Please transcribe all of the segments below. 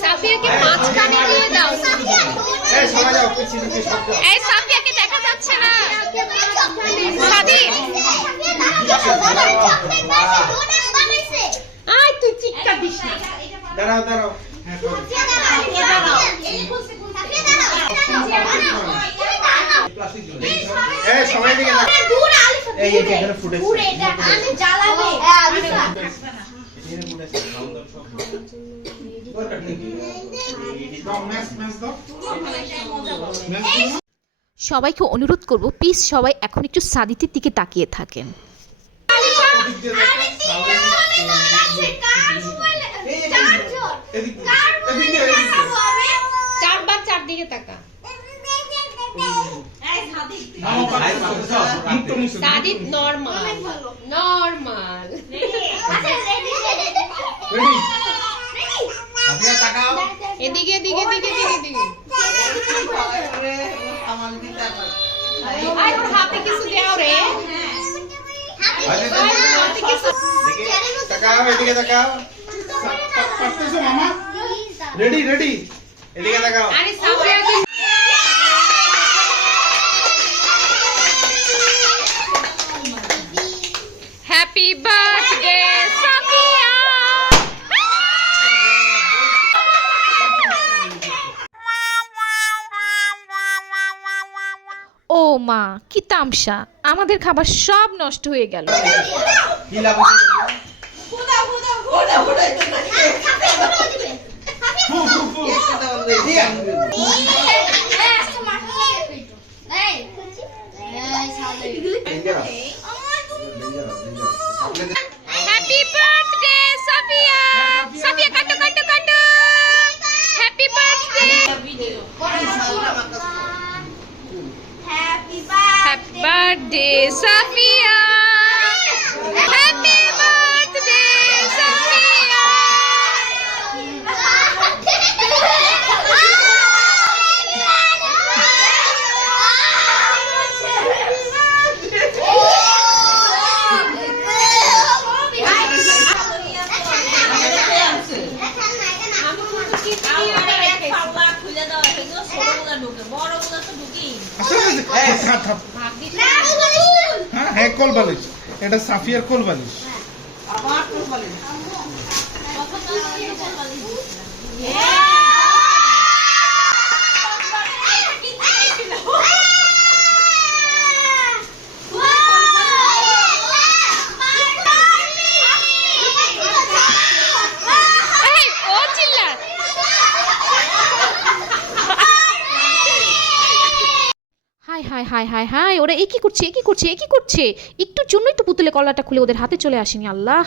সাফিয়াকে মাঝখানে দিয়ে দাও। এই সবাই যাও, পিছনে কি শব্দ? এই সাফিয়াকে দেখা যাচ্ছে না। সাদি আয় তুই চিৎকার দিস না। দাঁড়াও দাঁড়াও। হ্যাঁ এই সবাই দিকে না। এই এখানে ফুটেছে। পুরো এটা আমি জ্বালাবে। সবাইকে অনুরোধ করব প্লিজ সবাই এখন একটু সাদিতের দিকে তাকিয়ে থাকেন। চারবার চারদিকে তাকা। Sadit normal normal. এদিকে এদিকে এদিকে এদিকে। আয় ওর হাতে কিছু দাও রে। হাতে কিছু তাকাও, এদিকে তাকাও। পারতেছো মামা? রেডি রেডি, এদিকে তাকাও। আরে সাফিয়াকে হ্যাপি বার্থডে সাফিয়া। ও মা কি তামসা, আমাদের খাবার সব নষ্ট হয়ে গেল। কি লাভ? Happy birthday Safia. সাফিয়া কাটো কাটো কাটো। Happy birthday. Happy birthday Safia. Happy birthday Safia. হ্যাঁ কোল বালিশ, এটা সাফিয়ার কোল বালিশ। Hi hi hi hi hi, ওরা একই করছে একই করছে একই করছে। একটুর জন্যই তো পুতুলে কলাটা খুলে ওদের হাতে চলে আসেনি। আল্লাহ,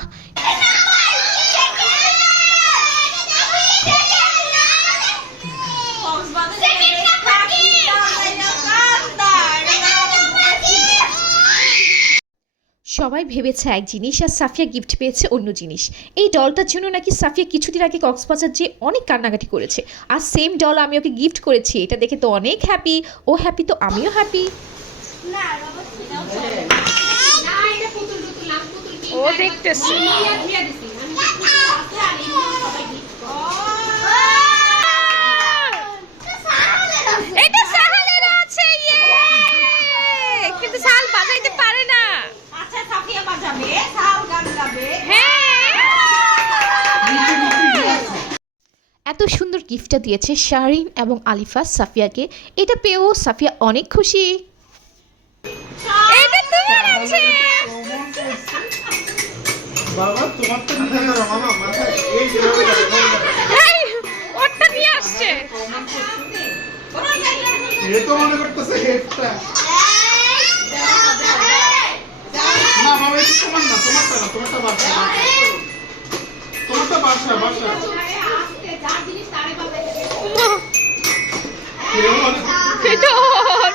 সবাই ভেবেছে এক জিনিস আর সাফিয়া গিফট পেয়েছে অন্য জিনিস। এই ডলটার জন্য নাকি সাফিয়া কিছুদিন আগে কক্সবাজার যেয়ে অনেক কান্নাকাটি করেছে, আর সেম ডল আমি ওকে গিফট করেছি। এটা দেখে তো অনেক হ্যাপি, ও হ্যাপি তো আমিও হ্যাপি। ও দেখতেছে। এটা সাহালের আছে, ইয়ে কিন্তু সাহাল বাজাইতে পারে না। আচ্ছা সাফিয়া বাজাবে, সাহাল গান গাবে। হ্যাঁ, এত সুন্দর গিফটটা দিয়েছে শাহরিন এবং আলিফা সাফিয়াকে। এটা পেয়েও সাফিয়া অনেক খুশি। এটা তোমার আছে। বাবা তোমার তো নিতে পারো মামা, মাথায় এই যেভাবে যাবে। এই ওটা নিয়ে আসছে। এ তো মনে করতেছে হেডটা। না বাবা, এটা তোমার না, তোমারটা না, তোমারটা বাসা। তোমারটা বাসা বাসা। এটা ওর।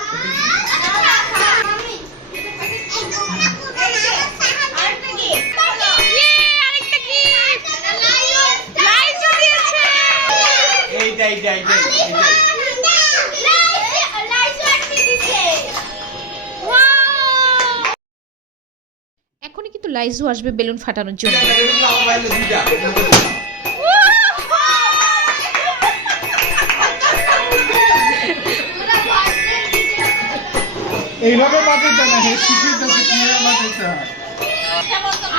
এখনই কিন্তু লাইজু আসবে বেলুন ফাটানোর জন্য। এইভাবে বাজাইতে না, হে শিখিয়ে যাচ্ছে কিভাবে বাজাইতে হয়।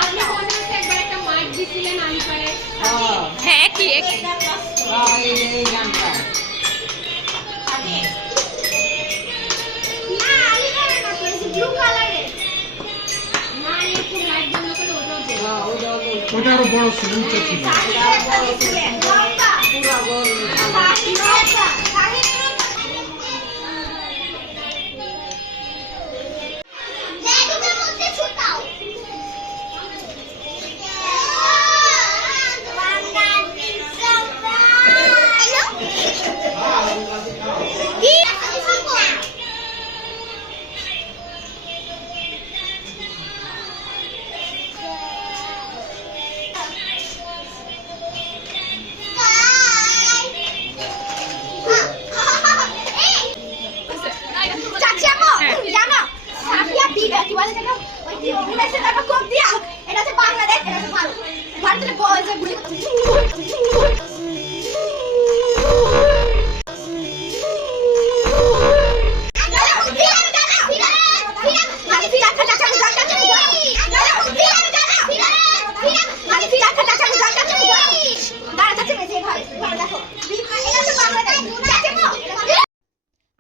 আপনি মনে হচ্ছে একবার একটা মাইক দিছিলেন আলিপারে। হ্যাঁ কি ওটা আরো বড় ছিল, উঁচা ছিল।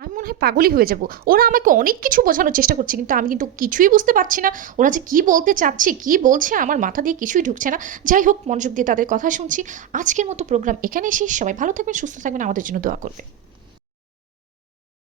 আমি মনে হয় পাগলই হয়ে যাব। ওরা আমাকে অনেক কিছু বোঝানোর চেষ্টা করছে, কিন্তু আমি কিন্তু কিছুই বুঝতে পারছি না ওরা যে কি বলতে চাচ্ছে, কি বলছে, আমার মাথা দিয়ে কিছুই ঢুকছে না। যাই হোক, মনোযোগ দিয়ে তাদের কথা শুনছি। আজকের মতো প্রোগ্রাম এখানেই শেষ। সবাই ভালো থাকবেন, সুস্থ থাকবেন, আমাদের জন্য দোয়া করবে।